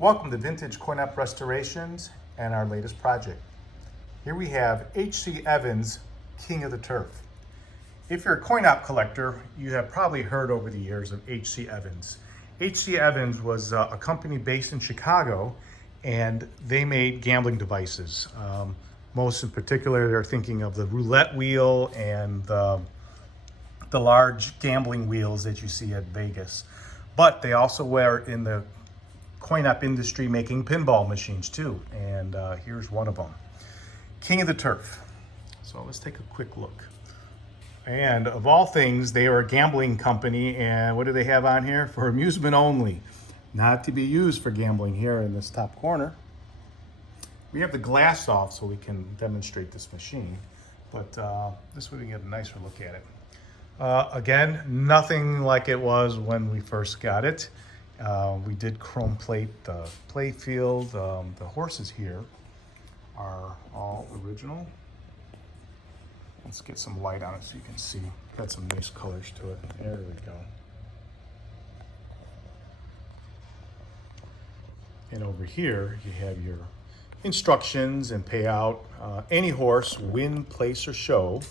Welcome to Vintage Coin-Op Restorations and our latest project. Here we have H.C. Evans, King of the Turf. If you're a coin-op collector, you have probably heard over the years of H.C. Evans. H.C. Evans was a company based in Chicago, and they made gambling devices. Most in particular, they're thinking of the roulette wheel and the large gambling wheels that you see at Vegas. But they also were in the coin-op industry making pinball machines too, and here's one of them. King of the Turf. So let's take a quick look. And of all things, they are a gambling company, and what do they have on here? For amusement only, not to be used for gambling here in this top corner. We have the glass off so we can demonstrate this machine, but this way we can get a nicer look at it. Again, nothing like it was when we first got it. We did chrome plate the play field. The horses here are all original. Let's get some light on it so you can see. Got some nice colors to it. There we go. And over here, you have your instructions and payout. Any horse, win, place, or show.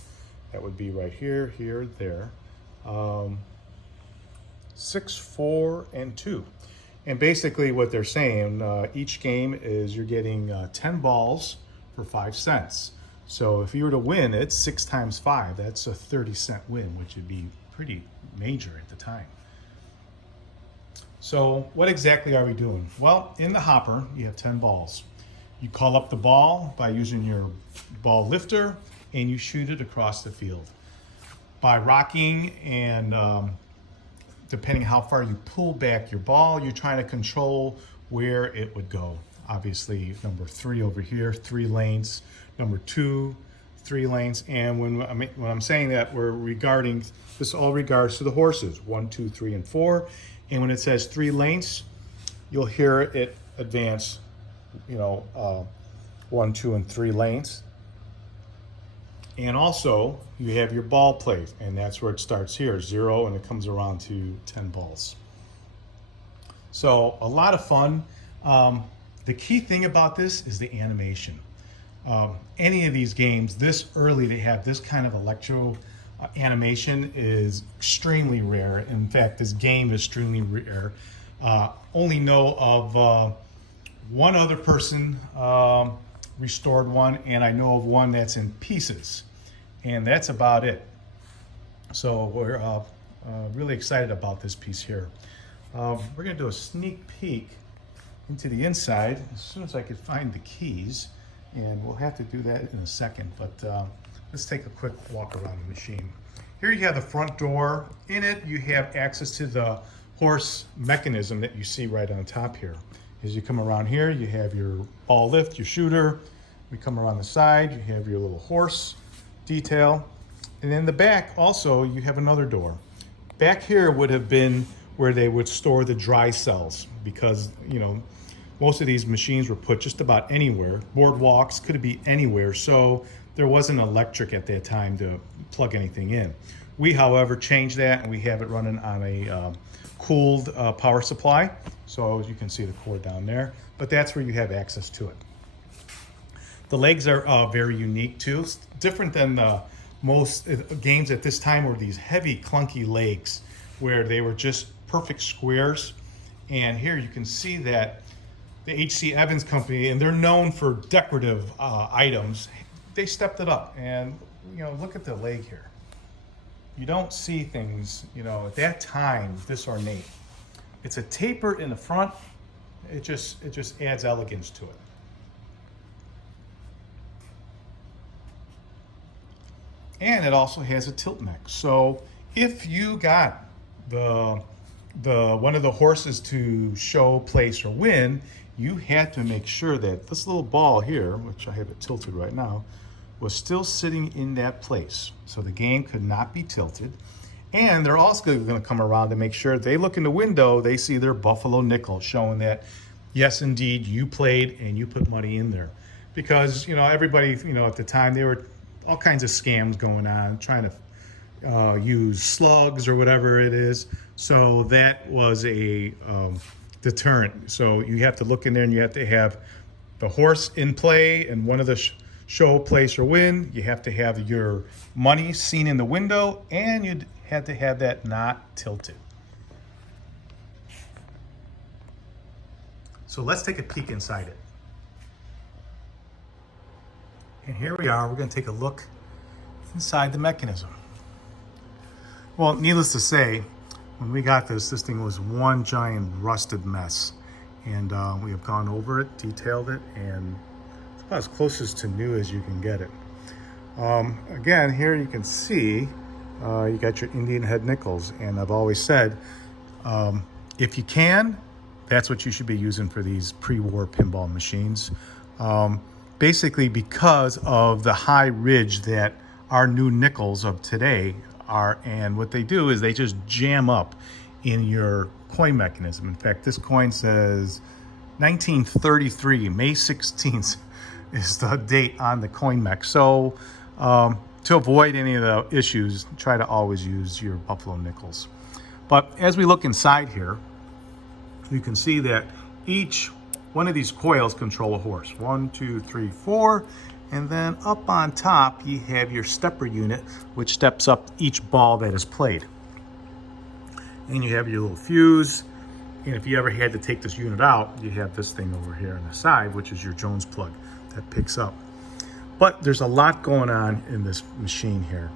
That would be right here, here, there. 6, 4, and 2. And basically what they're saying, each game is you're getting 10 balls for 5 cents. So if you were to win, it's 6 times 5. That's a 30-cent win, which would be pretty major at the time. So what exactly are we doing? Well, in the hopper, you have 10 balls. You call up the ball by using your ball lifter, and you shoot it across the field. By rocking and depending how far you pull back your ball, you're trying to control where it would go. Obviously, number 3 over here, 3 lanes. Number 2, 3 lanes. And when I'm saying that, we're regarding, this all regards to the horses, 1, 2, 3, and 4. And when it says 3 lanes, you'll hear it advance, 1, 2, and 3 lanes. And also, you have your ball plate, and that's where it starts here, 0, and it comes around to 10 balls. So, a lot of fun. The key thing about this is the animation. Any of these games, this early to have this kind of electro animation is extremely rare. In fact, this game is extremely rare. Only know of one other person restored one, and I know of one that's in pieces. And that's about it. So we're really excited about this piece here. We're going to do a sneak peek into the inside as soon as I can find the keys, and we'll have to do that in a second. But let's take a quick walk around the machine. Here you have the front door. In it, you have access to the horse mechanism that you see right on top here. As you come around here, you have your ball lift, your shooter. We come around the side, you have your little horse detail. And in the back also, you have another door. Back here would have been where they would store the dry cells, because, most of these machines were put just about anywhere. Boardwalks could be anywhere, so there wasn't electric at that time to plug anything in. We, however, changed that, and we have it running on a cooled power supply. So as you can see the cord down there, but that's where you have access to it. The legs are very unique too. It's different than most games at this time, were these heavy, clunky legs where they were just perfect squares. And here you can see that the H.C. Evans company, and they're known for decorative items, they stepped it up. And look at the leg here. You don't see things, at that time this ornate. It's a taper in the front. It just adds elegance to it. And it also has a tilt neck. So if you got the one of the horses to show, place, or win, you had to make sure that this little ball here, which I have it tilted right now, was still sitting in that place. So the game could not be tilted. And they're also going to come around to make sure they look in the window, they see their buffalo nickel showing that, yes, indeed, you played and you put money in there. Because, everybody, at the time, there were all kinds of scams going on, trying to use slugs or whatever it is. So that was a deterrent. So you have to look in there and you have to have the horse in play and one of the show, place, or win. You have to have your money seen in the window, and you have to have that not tilted. So let's take a peek inside it. And here we are. We're going to take a look inside the mechanism. Well, needless to say, when we got this thing was one giant rusted mess. And we have gone over it, detailed it, and it's about as close as to new as you can get it. Again, here you can see you got your Indian head nickels. And I've always said, if you can, that's what you should be using for these pre-war pinball machines. Basically because of the high ridge that our new nickels of today are, and what they do is they just jam up in your coin mechanism. In fact, this coin says 1933, May 16th is the date on the coin mech. So to avoid any of the issues, try to always use your buffalo nickels. But as we look inside here, you can see that each one of these coils control a horse. 1, 2, 3, 4. And then up on top, you have your stepper unit, which steps up each ball that is played. And you have your little fuse. And if you ever had to take this unit out, you have this thing over here on the side, which is your Jones plug that picks up. But there's a lot going on in this machine here.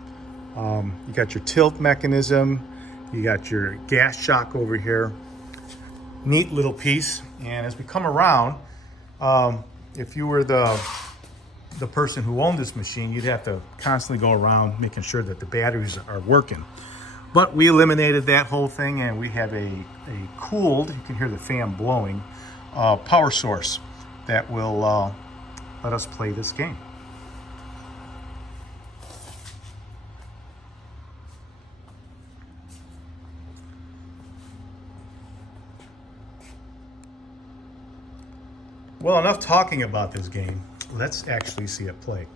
You got your tilt mechanism. You got your gas shock over here. Neat little piece. And as we come around, if you were the person who owned this machine, you'd have to constantly go around making sure that the batteries are working. But we eliminated that whole thing, and we have a cooled, you can hear the fan blowing, power source that will let us play this game. Well, enough talking about this game. Let's actually see it play.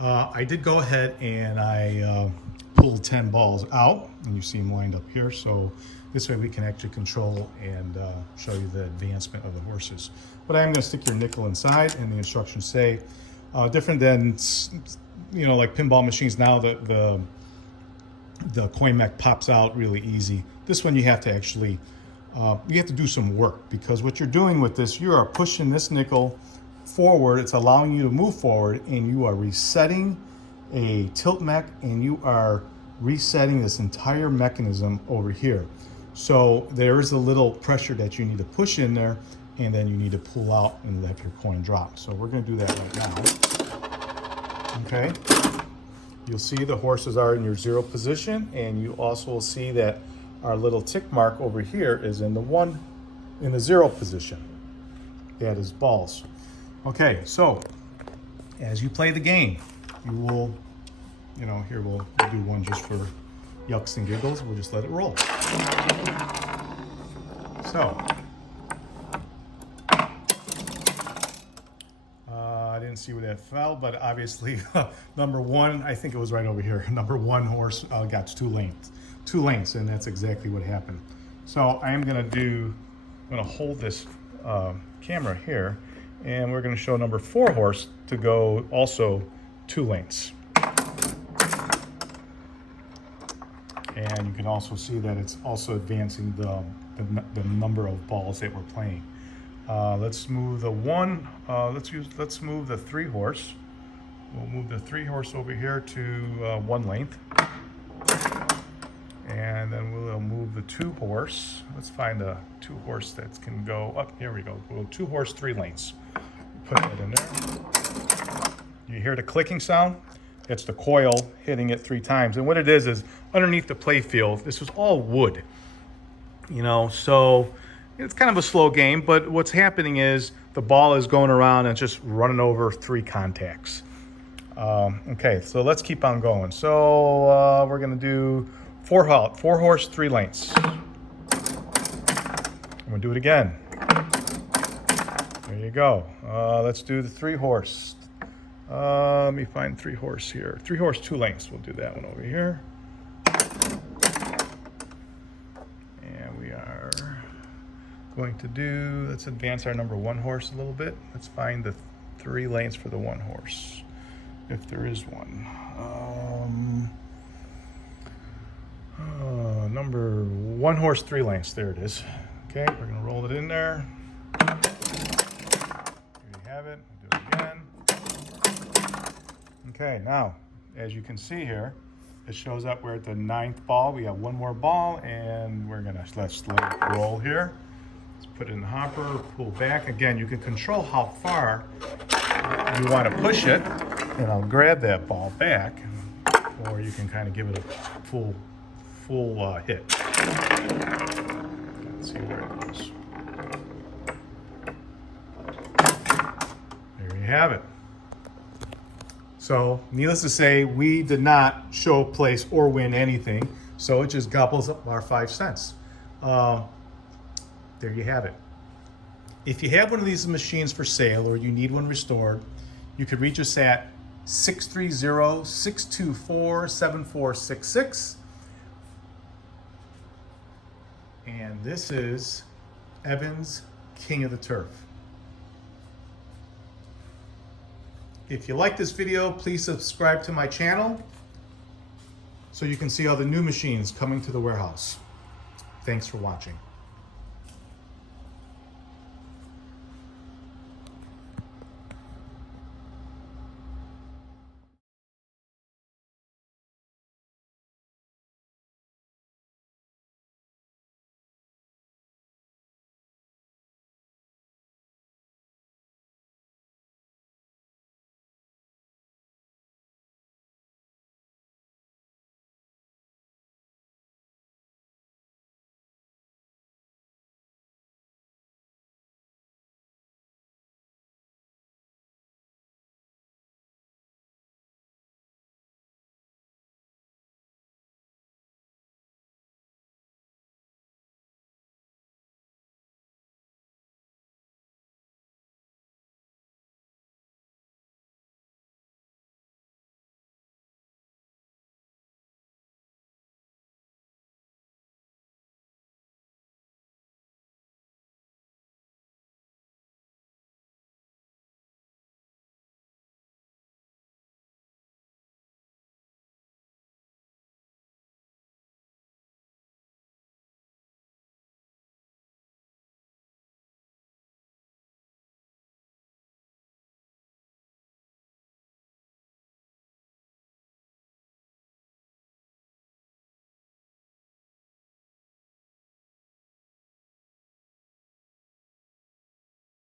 I did go ahead and I pulled 10 balls out, and you see them lined up here. So this way we can actually control and show you the advancement of the horses. But I am going to stick your nickel inside, and the instructions say, different than, you know, like pinball machines now, the coin mech pops out really easy. This one you have to actually, you have to do some work, because what you're doing with this, you are pushing this nickel forward. It's allowing you to move forward, and you are resetting a tilt mech, and you are resetting this entire mechanism over here. So there is a little pressure that you need to push in there, and then you need to pull out and let your coin drop. So we're going to do that right now. Okay. You'll see the horses are in your 0 position, and you also will see that our little tick mark over here is in the 0 position. That is balls. Okay, so as you play the game, you will, you know, here we'll do one just for yucks and giggles. We'll just let it roll. So, I didn't see where that fell, but obviously number 1, I think it was right over here. Number 1 horse got 2 lengths, and that's exactly what happened. So I am going to hold this camera here, and we're going to show number 4 horse to go also 2 lengths. And you can also see that it's also advancing the number of balls that we're playing. Let's move the let's move the 3 horse. We'll move the 3 horse over here to 1 length. And then we'll move the 2 horse. Let's find a 2 horse that can go up. Here we go. We'll 2 horse 3 lengths. Put that in there. You hear the clicking sound? It's the coil hitting it 3 times. And what it is underneath the play field, this is all wood. You know, so it's kind of a slow game, but what's happening is the ball is going around and just running over 3 contacts. Okay, so let's keep on going. So we're going to do 4 horse 3 lengths. I'm going to do it again. There you go. Let's do the 3 horse. Let me find 3 horse here. 3 horse 2 lengths. We'll do that one over here. And we are going to do, let's advance our number 1 horse a little bit. Let's find the 3 lanes for the 1 horse, if there is one. Number 1 horse, 3 lanes, there it is. Okay, we're gonna roll it in there. There you have it, do it again. Okay, now, as you can see here, it shows up we're at the 9th ball. We have 1 more ball, and let's let it roll here. Let's put it in the hopper, pull back. Again, you can control how far you want to push it, and I'll grab that ball back, or you can kind of give it a full hit. Let's see where it goes. There you have it. So, needless to say, we did not show, place, or win anything, so it just gobbles up our 5 cents. There you have it. If you have one of these machines for sale or you need one restored, you could reach us at 630-624-7466. And this is Evan's King of the Turf. If you like this video, please subscribe to my channel so you can see all the new machines coming to the warehouse. Thanks for watching.